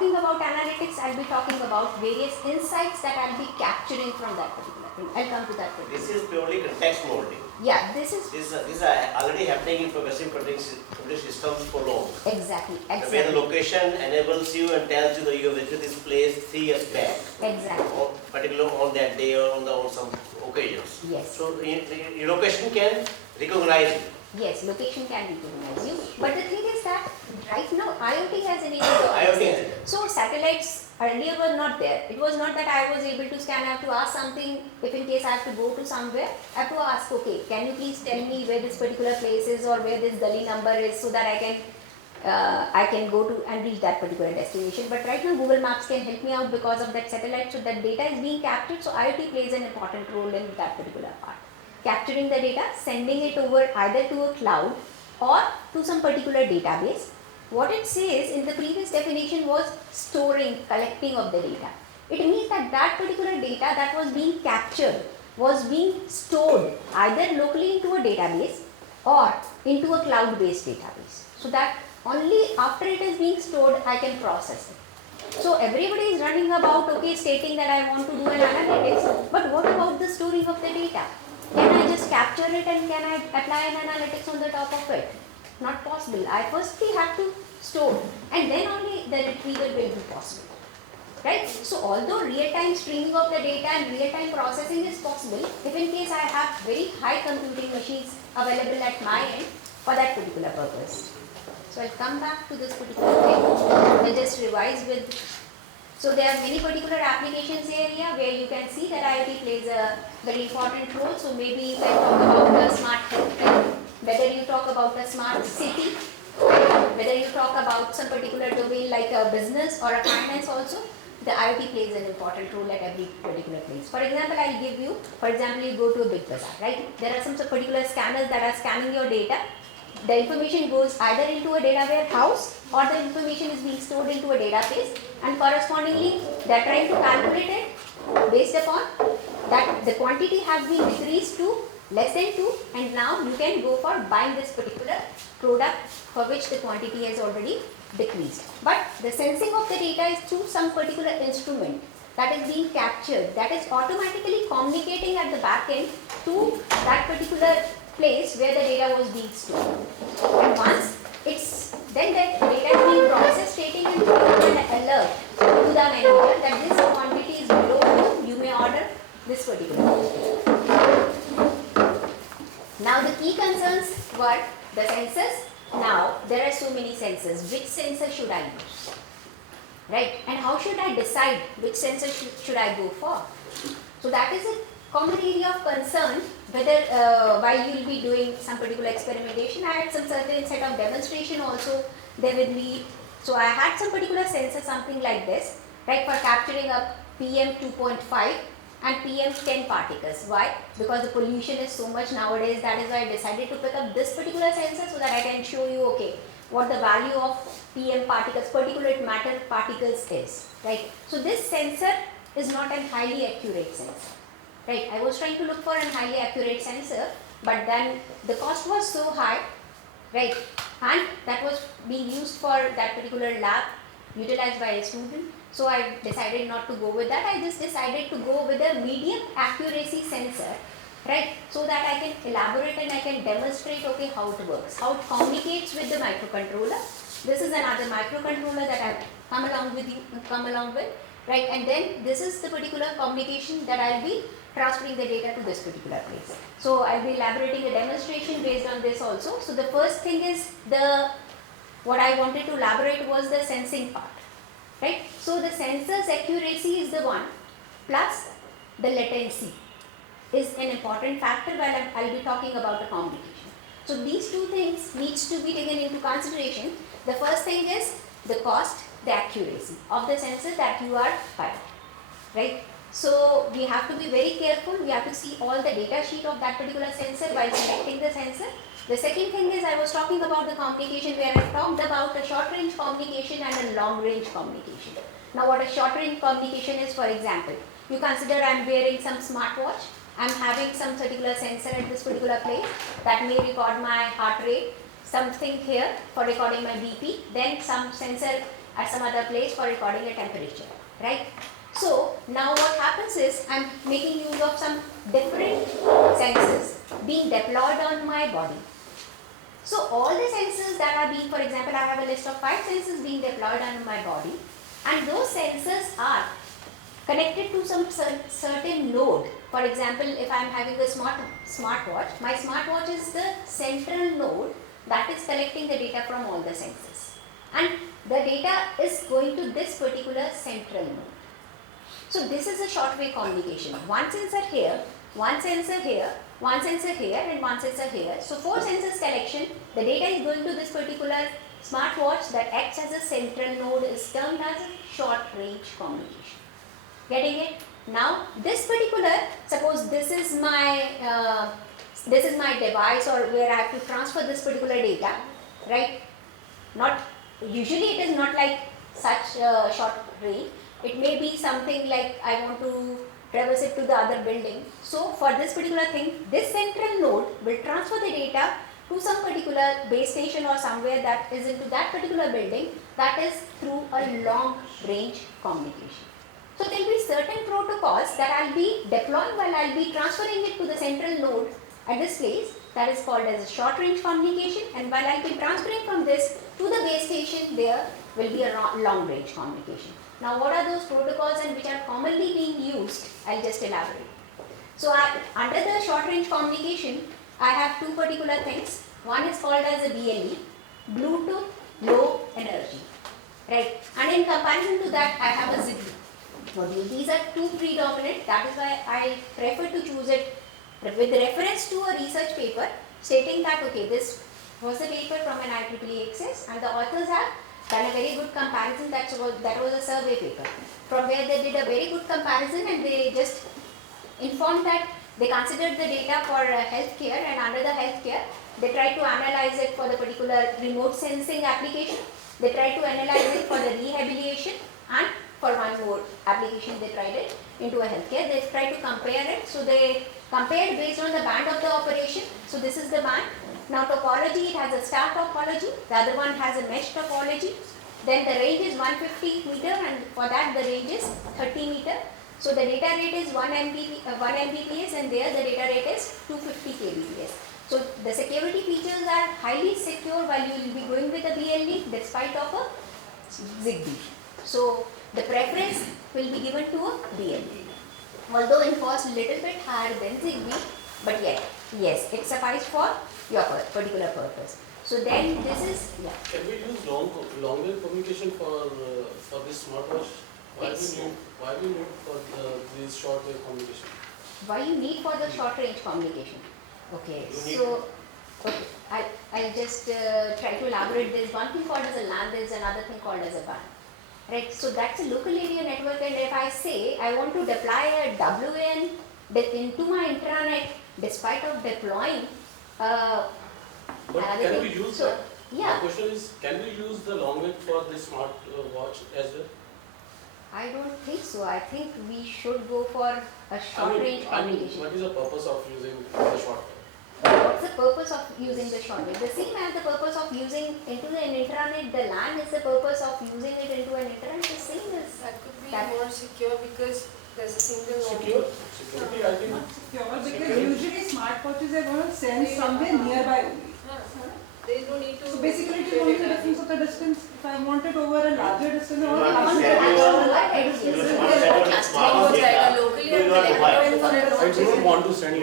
talking about analytics, I'll be talking about various insights that I'll be capturing from that particular thing. I'll come to that particular. This is purely context modeling. Yeah, this is already happening in progressive computing systems for long. exactly. Where the location enables you and tells you that you have visited this place 3 years back. Exactly. Or particularly on that day or on some occasions. Yes. So your location can recognize you. Yes, location can recognize you. But the thing is that right now IoT has enabled all these things. So satellites earlier were not there. It was not that I was able to scan. I have to ask something. If in case I have to go to somewhere, I have to ask, okay, can you please tell me where this particular place is or where this gully number is, so that I can go to and reach that particular destination. But right now Google Maps can help me out because of that satellite. So that data is being captured. So IoT plays an important role in that particular part. Capturing the data, sending it over either to a cloud or to some particular database. What it says in the previous definition was storing, collecting of the data. It means that that particular data that was being captured was being stored either locally into a database or into a cloud-based database. So that only after it is being stored I can process it. So everybody is running about, okay, stating that I want to do an analytics, but what about the storing of the data? Can I just capture it and can I apply an analytics on the top of it? Not possible. I firstly have to store and then only the retrieval will be possible. Right? So although real-time streaming of the data and real-time processing is possible, if in case I have very high computing machines available at my end for that particular purpose. So I'll come back to this particular thing. I'll just revise with. So there are many particular applications area where you can see that IoT plays a very important role. So maybe you can talk about the smart healthcare, whether you talk about a smart city, whether you talk about some particular domain like a business or a finance also, the IoT plays an important role at every particular place. For example, I'll give you, you go to a big bazaar, right? There are some particular scanners that are scanning your data. The information goes either into a data warehouse or the information is being stored into a database, and correspondingly they are trying to calculate it based upon that the quantity has been decreased to less than 2, and now you can go for buying this particular product for which the quantity has already decreased. But the sensing of the data is through some particular instrument that is being captured, that is automatically communicating at the back end to that particular place where the data was being stored. And once it's then that data is being processed, stating an alert to the manager that this quantity is below 2, you may order this particular quantity. Now the key concerns were the sensors. Now there are so many sensors. Which sensor should I use? Right? And how should I decide which sensor should I go for? So that is a common area of concern, whether while you will be doing some particular experimentation. I had some certain set of demonstration also there with me. So I had some particular sensor, something like this, right, for capturing up PM 2.5 and PM 10 particles. Why? Because the pollution is so much nowadays. That is why I decided to pick up this particular sensor so that I can show you, okay, what the value of PM particles, particulate matter particles is, right. So this sensor is not a highly accurate sensor. Right, I was trying to look for a highly accurate sensor, but then the cost was so high, right, and that was being used for that particular lab utilized by a student. So I decided not to go with that. I just decided to go with a medium accuracy sensor, right, so that I can elaborate and I can demonstrate, okay, how it works, how it communicates with the microcontroller. This is another microcontroller that I have come along with, right, and then this is the particular communication that I will be transferring the data to this particular place. So I will be elaborating a demonstration based on this also. So the first thing is what I wanted to elaborate was the sensing part, right. So the sensor's accuracy is the one, plus the latency is an important factor while I will be talking about the communication. So these two things needs to be taken into consideration. The first thing is the cost, the accuracy of the sensor that you are buying, right. So we have to be very careful. We have to see all the data sheet of that particular sensor while selecting the sensor. The second thing is I was talking about the communication, where I talked about a short range communication and a long range communication. Now what a short range communication is, for example, you consider I am wearing some smartwatch, I am having some particular sensor at this particular place that may record my heart rate, something here for recording my BP, then some sensor at some other place for recording a temperature, right? So now what happens is I'm making use of some different sensors being deployed on my body. So all the sensors that are being, for example, I have a list of 5 sensors being deployed on my body, and those sensors are connected to some certain node. For example, if I am having a smartwatch, my smartwatch is the central node that is collecting the data from all the sensors, and the data is going to this particular central node. So this is a shortwave communication. One sensor here, one sensor here, one sensor here, and one sensor here. So 4 sensors collection. The data is going to this particular smartwatch that acts as a central node, is termed as a short range communication. Getting it? Now this particular, suppose this is my device, or where I have to transfer this particular data, right? Not usually it is not like such short range. It may be something like I want to traverse it to the other building. So for this particular thing, this central node will transfer the data to some particular base station or somewhere that is into that particular building, that is through a long range communication. So there will be certain protocols that I will be deploying while I will be transferring it to the central node at this place, that is called as a short range communication, and while I will be transferring from this to the base station, there will be a long range communication. Now what are those protocols and which are commonly being used? I will just elaborate. So under the short range communication, I have 2 particular things. One is called as a BLE, Bluetooth Low Energy, right? And in comparison to that, I have a Zigbee module. These are 2 predominant. That is why I prefer to choose it with reference to a research paper stating that, okay, this was a paper from an IEEE access, and the authors have done a very good comparison. That was a survey paper from where they did a very good comparison, and they just informed that they considered the data for healthcare, and under the healthcare they tried to analyze it for the particular remote sensing application, they tried to analyze it for the rehabilitation, and for one more application they tried it into a healthcare. They tried to compare it. So they compared based on the band of the operation. So this is the band. Now topology, it has a star topology, the other one has a mesh topology. Then the range is 150 meter, and for that the range is 30 meter. So the data rate is 1 Mbps, and there the data rate is 250 kbps. So the security features are highly secure while you will be going with a BLE despite of a Zigbee. So the preference will be given to a BLE, although in cost little bit higher than Zigbee, but yet, yes, it suffices for your particular purpose. So then this is, yeah. Can we use longer communication for this smartwatch? Why we need for this short wave communication? Why you need for the short range communication? Okay, so okay, I'll just try to elaborate. There is one thing called as a LAN, there is another thing called as a WAN. Right, so that's a local area network, and if I say I want to deploy a WAN into my intranet despite of deploying But can we use that? Yeah. My question is, can we use the long wave for this smart watch as well? I don't think so. I think we should go for a short range communication. What is the purpose of using the short wave? What's the purpose of using the short wave? The same as the purpose of using into an intranet, the LAN is the purpose of using it into an intranet. The same as that could be more secure because there's a single Security, I think. Not secure because usually smartwatches are going to sense somewhere nearby only. There is no need to. So basically it is only the difference of the distance. If I want it over a larger distance, I want want to it send over Locally and I don't want to send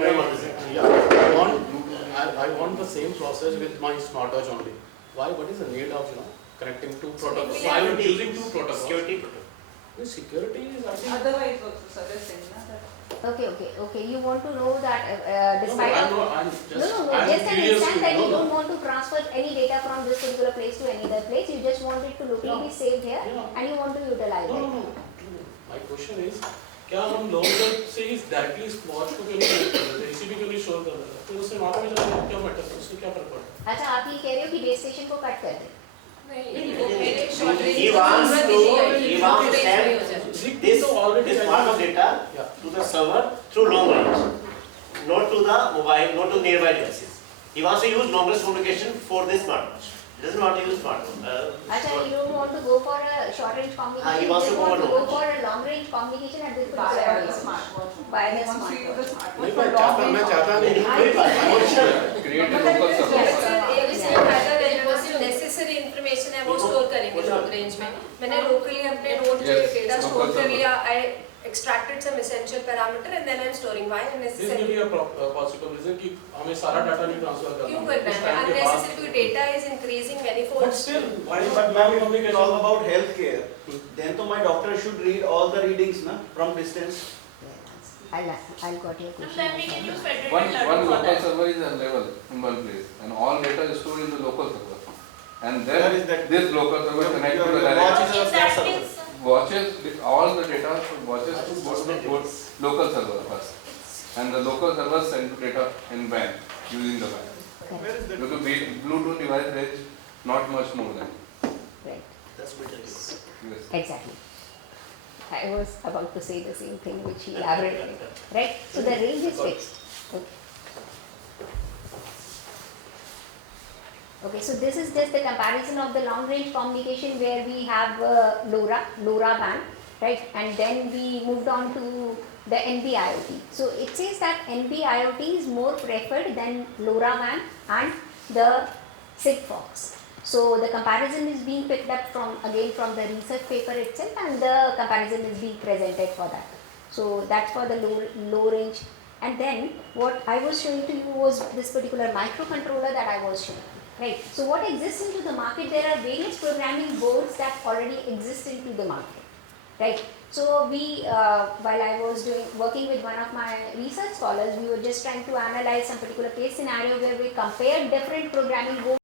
I want the same process with my smartwatch only. Why? What is the need of connecting 2 protocols? Why are you using 2 protocols? Security protocol. The security is I think. otherwise also suggesting that. Okay. You want to know that despite I'm just an curious instance to that you know. don't want to transfer any data from this particular place to any other place. You just want it to locally be saved here, and you want to utilize it. No. My question is, क्या हम लोग से ही directly watch को क्यों नहीं connect कर रहे इसी भी क्यों नहीं शोर कर रहे तो उससे वहाँ पे जाना क्या मैटर उससे क्या फर्क पड़ता है अच्छा आप ये कह रहे हो कि बेस स्टेशन को कट कर दे He wants to send this part of data to the server through long range, not to the mobile, not to nearby devices. He wants to use long range communication for this smartwatch. Does not use smartphone. Acha, you don't want to go for a short range communication. he wants you to just want to go go for a long range communication at this Buy particular a time. smartwatch. Buy a He wants to smartwatch. use a smartwatch नहीं for पर long मैं range चाहता नहीं create a local Yes, server. sir, ABC में फायदा है, वो जो necessary information है वो स्टोर करेंगे लॉन्ग रेंज में. मैंने locally अपने नोट पे Yes, डेटा local स्टोर कर server. लिया. I extracted some essential parameter and then I'm storing. Why This may unnecessary? be a possible reason कि हमें सारा डाटा नहीं ट्रांसफर करना क्यों है. करना इस है? time के बाद. Unnecessary because data is increasing But manifold. still, why not But ma'am, if we communication? talk about healthcare, then to my doctor should read all the readings na, from distance. I'll got your question. Then we can use federated One learning for local that. server is available in one place, and all data is stored in the local server. And Where then is that? this local server connects to the Your direct watch is a In flat that server. case, watches. All the data from watches to go to the local server first, and the local server send data in WAN using the WAN. Where is that? Because Bluetooth device range not much more than. Right. That's better. Yes. Exactly. I was about to say the same thing which he elaborated. Right? So the range is fixed. Okay. Okay, so this is just the comparison of the long range communication where we have LoRa band, right? And then we moved on to the NB-IoT. So it says that NB-IoT is more preferred than LoRa WAN and the Sigfox. So the comparison is being picked up from the research paper itself, and the comparison is being presented for that. So that's for the low range. And then what I was showing to you was this particular microcontroller that I was showing. Right. So what exists into the market? There are various programming boards that already exist into the market. Right. So we, while I was working with one of my research scholars, we were just trying to analyze some particular case scenario where we compared different programming boards.